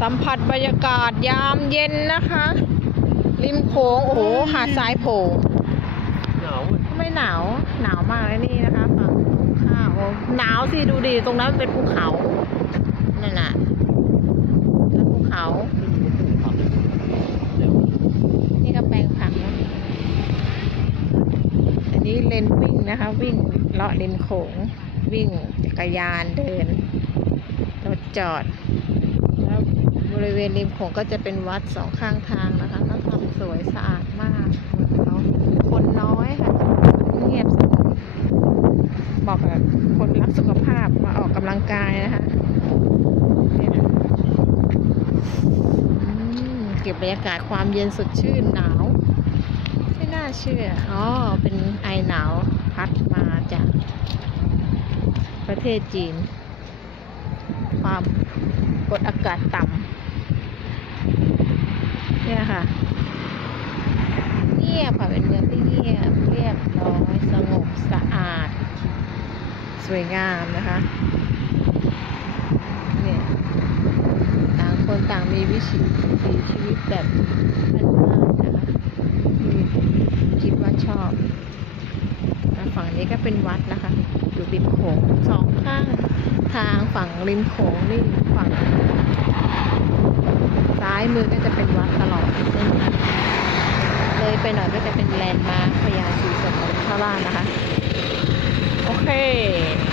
สัมผัสบรรยากาศยามเย็นนะคะ ริมโขงโอ้โหหาดทรายโผล่หนาวไม่หนาวหนาวมากเลยนี่นะคะฝั่งตรงข้ามโอ้หนาวสิดูดิตรงนั้นมันเป็นภูเขานั่นน่ะแล้วภูเขานี่ก็แปลงผักนะอันนี้เลนวิ่งนะคะ วิ่งเลาะเลนโขงวิ่งจักรยานเดินรถจอดแล้ว บริเวณริมโขงก็จะเป็นวัดสองข้างทางนะคะก็ทำสวยสะอาดมากเขาคนน้อยค่ะเงียบสงบบอกกับคนรักสุขภาพมาออกกำลังกายนะคะเก็บบรรยากาศความเย็นสดชื่นหนาว ไม่น่าเชื่อ อ๋อ เป็นไอหนาวพัดมาจากประเทศจีน ความกดอากาศต่ำเนี่ยค่ะ เงียบค่ะเป็นเมืองที่เงียบเรียบร้อยสงบสะอาด สวยงามนะคะเนี่ยต่างคนต่างมีวิถีวิถีชีวิตแบบบ้านๆนะคะที่คิดว่าชอบฝั่งนี้ก็เป็นวัดนะคะ อยู่ริมโขงสองข้างทางฝั่งริมโขงนี่ฝั่งซ้ายมือก็จะเป็นวัดตลอดเส้นเลยไปหน่อยก็จะเป็นแลนด์มาร์คพญาศรีสัตนคราชนะคะ โอเค